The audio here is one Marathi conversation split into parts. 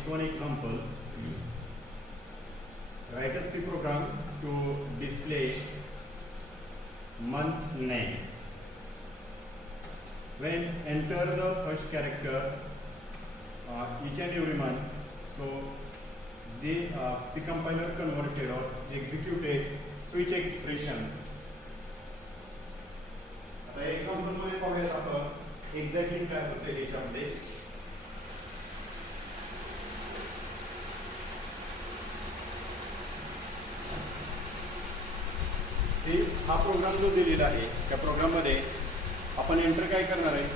next one example. Write a C program to display month name. When enter the first character each and every month, so the C compiler converted or executed switch expression. आता एक्झाम्पल मध्ये पाहूयात आपण एक्झॅक्टली काय होते याच्यामध्ये. सी हा प्रोग्राम जो दिलेला आहे त्या प्रोग्राम मध्ये आपण एंटर काय करणार आहे,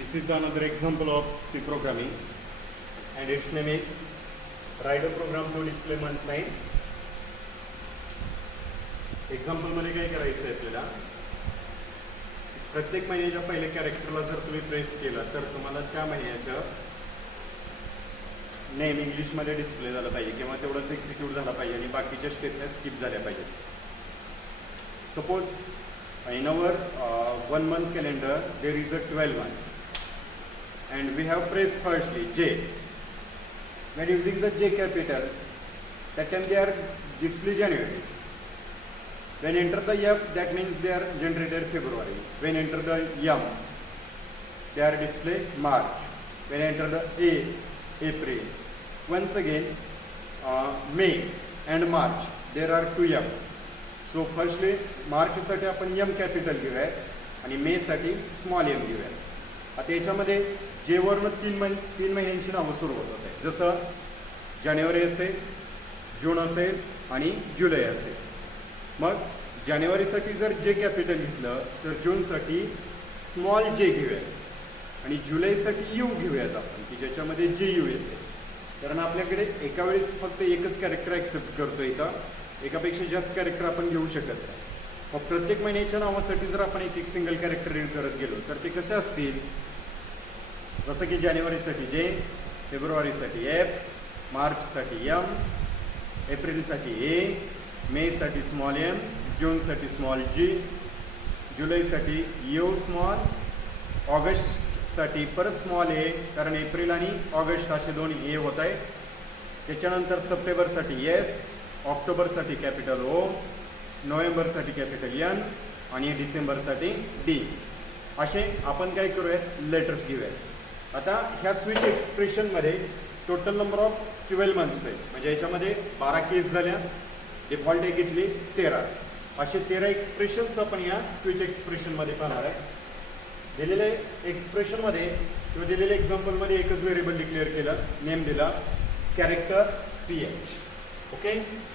this is the another example of C programming and its name is write a program to display month name. Example मध्ये काय करायचं आहे आपल्याला, प्रत्येक महिन्याच्या पहिल्या कॅरेक्टरला जर तुम्ही प्रेस केलं तर तुम्हाला त्या महिन्याचं नेम इंग्लिश मध्ये डिस्प्ले झालं पाहिजे किंवा तेवढंच एक्झिक्यूट झाला पाहिजे आणि बाकीच्या स्टेपने स्किप झाल्या पाहिजेत. Suppose in our 1 month calendar there is a 12 month and we have pressed firstly J. When using the J capital, that time they are display January. When enter the F, that means they are generated February. When enter the M, they are display March. When enter the A, April. Once again, May and March, there are 2 M. So firstly March साठी आपण M कॅपिटल घेऊया आणि मे साठी स्मॉल m घेऊया. आता याच्यामध्ये जे वरनं 3 महिन्यांची नावं सुरू होत होते, जसं जानेवारी असेल, जून असेल आणि जुलै असेल. मग जानेवारीसाठी जर जे कॅपिटल घेतलं तर जूनसाठी स्मॉल जे घेऊया आणि जुलैसाठी यू घेऊयात आपण की ज्याच्यामध्ये जे यू येते, कारण आपल्याकडे एका वेळेस फक्त एकच कॅरेक्टर ॲक्सेप्ट करतो, इथं एकापेक्षा जास्त कॅरेक्टर आपण घेऊ शकत नाही. मग प्रत्येक महिन्याच्या नावासाठी जर आपण एक सिंगल कॅरेक्टर रीड करत गेलो तर ते कसे असतील, जसं की जानेवारीसाठी जे, फेब्रुवारीसाठी एफ, मार्चसाठी एम, एप्रिलसाठी ए, मेसाठी स्मॉल एम, जूनसाठी स्मॉल जी, जुलैसाठी यू स्मॉल, ऑगस्टसाठी परत स्मॉल ए, कारण एप्रिल आणि ऑगस्ट असे दोन ए होत आहे. त्याच्यानंतर सप्टेंबरसाठी S, ऑक्टोबरसाठी capital O, नोव्हेंबरसाठी capital N आणि डिसेंबरसाठी डी. असे आपण काय करूयात, लेटर्स घेऊयात. आता ह्या स्विच एक्सप्रेशनमध्ये टोटल नंबर ऑफ 12 मंथ्स आहे, म्हणजे याच्यामध्ये 12 केस झाल्या, डिफॉल्ट एक घेतली 13. असे 13 एक्सप्रेशन्स आपण या स्विच एक्सप्रेशनमध्ये पाहणार आहे. दिलेल्या एक्सप्रेशनमध्ये किंवा दिलेल्या एक्झाम्पलमध्ये एकच व्हेरिएबल डिक्लेअर केलं, नेम दिला कॅरेक्टर CH. ओके,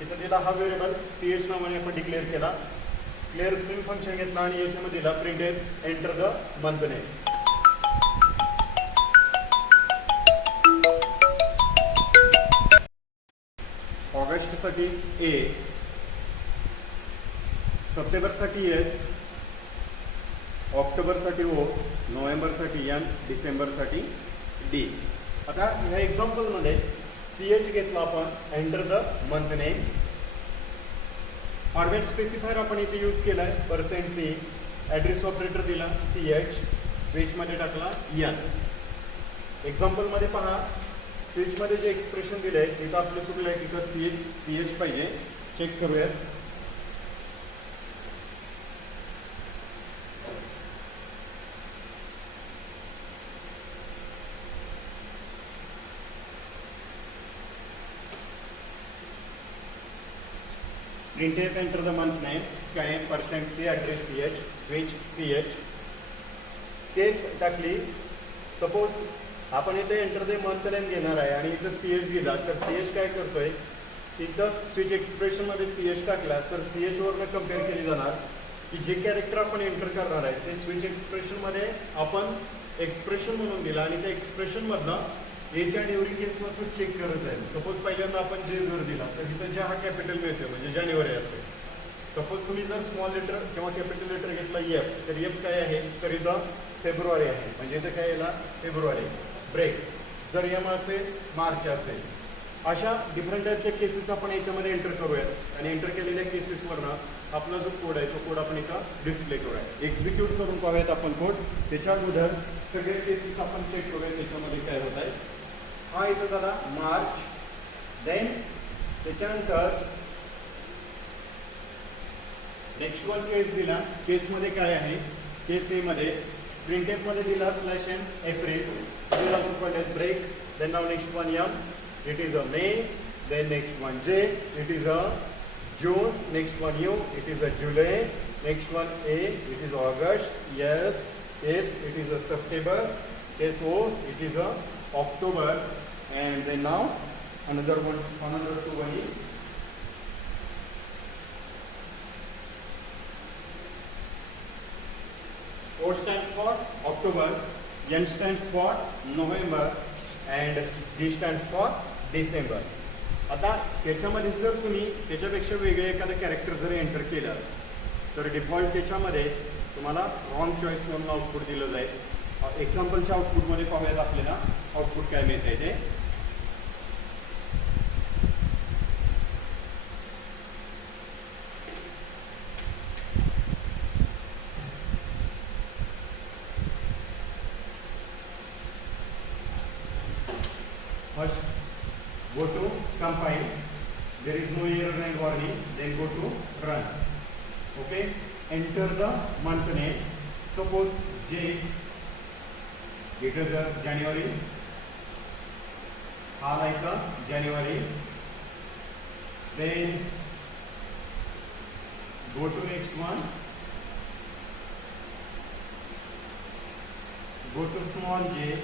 इथं दिला हा व्हेरिएबल CH नावाने आपण डिक्लेअर केला. क्लिअर स्ट्रिंग फंक्शन घेतला आणि याच्यामध्ये दिला print enter the month name. ऑगस्टसाठी ए, सप्टेंबरसाठी एस, ऑक्टोबरसाठी ओ, नोव्हेंबरसाठी एन, डिसेंबरसाठी डी. आता ह्या एक्झाम्पलमध्ये CH घेतला आपण, enter the month name. Format specifier आपण इथे यूज केलाय %C, ॲड्रेस ऑपरेटर दिला CH, स्विचमध्ये टाकला एन. एक्झाम्पलमध्ये पहा, स्विचमध्ये जे एक्सप्रेशन दिलं आहे तिथं आपलं चुकलं आहे की CH पाहिजे, चेक करूयात. printf enter the month name, scan %c address ch, switch ch, केस टाकली. सपोज आपण इथे एंटर द मंथ नेम घेणार आहे आणि इथं सी एच दिला तर सी एच काय करतोय, इथं स्विच एक्सप्रेशनमध्ये सी एच टाकला तर सी एच वरनं कम्पेअर केली जाणार की जे कॅरेक्टर आपण एंटर करणार आहे ते स्विच एक्सप्रेशनमध्ये आपण एक्सप्रेशन म्हणून दिला आणि त्या एक्सप्रेशनमधनं एच्या आणि एव्हरी केसला तो चेक करत आहे. सपोज पहिल्यांदा आपण जे जर दिला तर इथं जे हा कॅपिटल मिळतोय म्हणजे जानेवारी असेल. सपोज तुम्ही जर स्मॉल लेटर किंवा कॅपिटल लेटर घेतला एफ तर एफ काय आहे तर इथं फेब्रुवारी आहे म्हणजे इथं काय याला फेब्रुवारी. ब्रेक जर एम असेल मार्च असेल. अशा डिफरंट टाईपच्या केसेस आपण याच्यामध्ये एंटर करूयात आणि एंटर केलेल्या केसेसवरनं आपला जो कोड आहे तो कोड आपण इथं डिस्प्ले करूया. एक्झिक्यूट करून पाहूयात आपण कोड. त्याच्या अगोदर सगळे केसेस आपण चेक करूया त्याच्यामध्ये काय होत आहे. हा इथं झाला मार्च. देन त्याच्यानंतर नेक्स्ट वन केस दिला. केसमध्ये काय आहे, केस ए मध्ये प्रिंटेफ मध्ये दिला /n April. We'll also call it break. Then now next one M. It is a May. Then next one J. It is a June. Next one U. It is a July. Next one A. It is August. Yes. S. It is a September. SO. It is a October. And then now another two one is O stands for October, N stands for November and D stands for December. आता त्याच्यामध्ये जर तुम्ही त्याच्यापेक्षा वेगळे एखादं कॅरेक्टर जर एंटर केलं तर डिफॉल्ट त्याच्यामध्ये तुम्हाला रॉंग चॉईस म्हणून आउटपुट दिलं जाईल. एक्झाम्पलच्या आउटपुटमध्ये पाहूयात आपल्याला आउटपुट काय मिळत आहे ते. First, go to compile. There is no error and warning. Then go to run. Okay. Enter the month name. Suppose J. It is January. Like January. Then go to next one. Go to small j.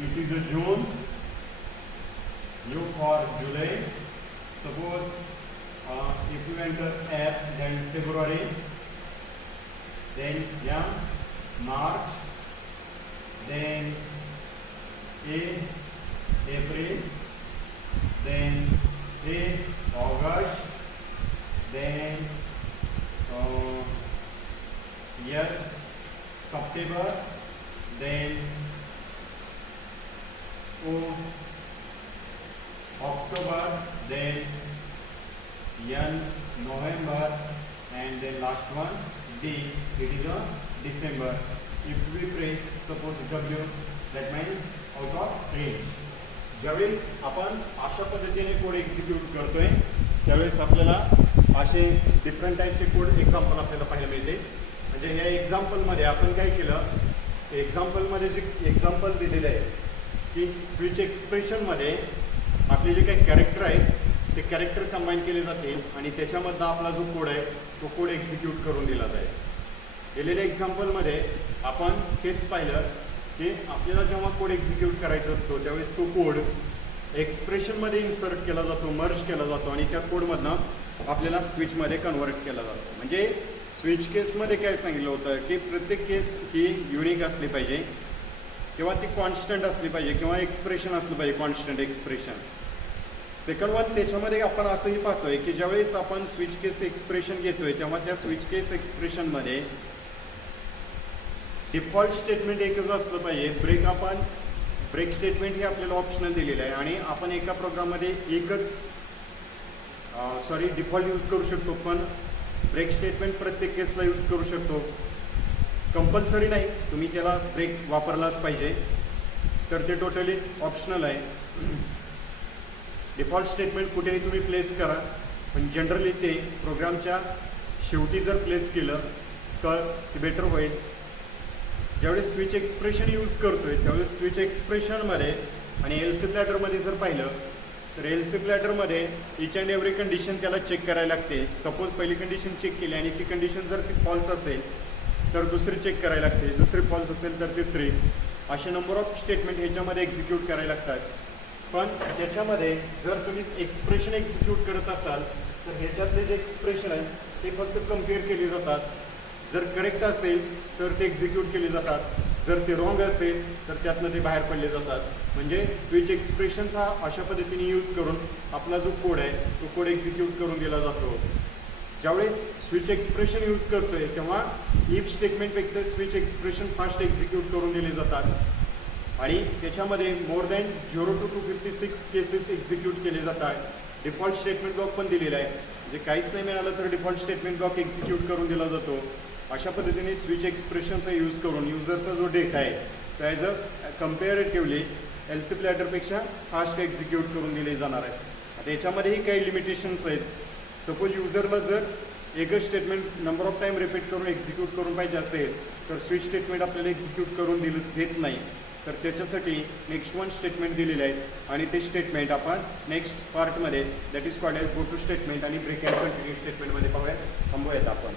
It is a June. U for July. Suppose if you enter F, then February. Then M, March. Then A, April. Then A, August. Then yes, September. Then O, October. Then N, November. And then last one D, it is a December. If we press suppose W, that means out of range. ज्यावेळेस आपण अशा पद्धतीने कोड एक्झिक्यूट करतोय त्यावेळेस आपल्याला असे डिफरंट टाईपचे कोड एक्झाम्पल आपल्याला पाहायला मिळते. म्हणजे ह्या एक्झाम्पलमध्ये आपण काय केलं, एक्झाम्पलमध्ये जे एक्झाम्पल दिलेलं आहे की स्विच एक्सप्रेशनमध्ये आपले जे काही कॅरेक्टर आहेत ते कॅरेक्टर कंबाईन केले जाते आणि त्याच्यामधला आपला जो कोड आहे तो कोड एक्झिक्यूट करून दिला जाईल. दिलेल्या एक्झाम्पलमध्ये आपण हेच पाहिलं की आपल्याला जेव्हा कोड एक्झिक्यूट करायचा असतो त्यावेळेस तो कोड एक्सप्रेशनमध्ये इन्सर्ट केला जातो, मर्ज केला जातो आणि त्या कोडमधनं आपल्याला स्विचमध्ये कन्वर्ट केला जातो. म्हणजे स्विच केसमध्ये काय सांगितलं होतं की प्रत्येक केस ही युनिक असली पाहिजे किंवा ती कॉन्स्टंट असली पाहिजे किंवा एक्सप्रेशन असलं पाहिजे, कॉन्स्टंट एक्सप्रेशन. सेकंड वन त्याच्यामध्ये आपण असंही पाहतोय की ज्यावेळेस आपण स्विच केस एक्सप्रेशन घेतोय तेव्हा त्या स्विच केस एक्सप्रेशनमध्ये डिफॉल्ट स्टेटमेंट एकच असलं पाहिजे. ब्रेक स्टेटमेंट हे आपल्याला ऑप्शनल दिलेलं आहे आणि आपण एका प्रोग्राममध्ये एकच डिफॉल्ट यूज करू शकतो, पण ब्रेक स्टेटमेंट प्रत्येक केसला यूज करू शकतो. कंपल्सरी नाही, तुम्ही त्याला ब्रेक वापरलाच पाहिजे, तर ते टोटली ऑप्शनल आहे. डिफॉल्ट स्टेटमेंट कुठेही तुम्ही प्लेस करा, पण जनरली ते प्रोग्रामच्या शेवटी जर प्लेस केलं तर ते बेटर होईल. ज्यावेळेस स्विच एक्सप्रेशन यूज करतोय त्यावेळेस स्विच एक्सप्रेशनमध्ये आणि एल्सिफ लॅडरमध्ये जर पाहिलं तर एल्सिफ लॅडरमध्ये इच अँड एव्हरी कंडिशन त्याला चेक करायला लागते. सपोज पहिली कंडिशन चेक केली आणि ती कंडिशन जर ती फॉल्स असेल तर दुसरी चेक करायला लागते, दुसरी फॉल्स असेल तर तिसरी, असे नंबर ऑफ स्टेटमेंट ह्याच्यामध्ये एक्झिक्यूट करायला लागतात. पण त्याच्यामध्ये जर तुम्ही एक्सप्रेशन एक्झिक्यूट करत असाल तर ह्याच्यातले जे एक्सप्रेशन आहे ते फक्त कम्पेअर केले जातात. जर करेक्ट असेल तर ते एक्झिक्यूट केले जातात, जर ते रॉंग असेल तर त्यातनं ते बाहेर पडले जातात. म्हणजे स्विच एक्सप्रेशन्स हा अशा पद्धतीने यूज करून आपला जो कोड आहे तो कोड एक्झिक्यूट करून दिला जातो. ज्यावेळेस स्विच एक्सप्रेशन यूज करतोय तेव्हा इफ स्टेटमेंटपेक्षा स्विच एक्सप्रेशन फास्ट एक्झिक्यूट करून दिले जातात आणि त्याच्यामध्ये more than 0 to 256 cases execute केले जातात. डिफॉल्ट स्टेटमेंट ब्लॉक पण दिलेला आहे, म्हणजे काहीच नाही मिळालं तर डिफॉल्ट स्टेटमेंट ब्लॉक एक्झिक्यूट करून दिला जातो. अशा पद्धतीने स्विच एक्सप्रेशनचा यूज करून युजरचा जो डेटा आहे तो ॲज अ कम्पेरेटिव्हली एल्सिफ लॅडरपेक्षा फास्ट एक्झिक्यूट करून दिले जाणार आहे. आता याच्यामध्येही काही लिमिटेशन्स आहेत. सपोज युजरला जर एकच statement number of time repeat करून एक्झिक्यूट करून पाहिजे असेल तर स्विच स्टेटमेंट आपल्याला एक्झिक्यूट करून देत नाही. तर त्याच्यासाठी नेक्स्ट वन स्टेटमेंट दिलेले आहेत आणि ते स्टेटमेंट आपण नेक्स्ट पार्टमध्ये that is called as go to statement आणि ब्रेक अँड कंटिन्यू स्टेटमेंटमध्ये थांबूयात आपण.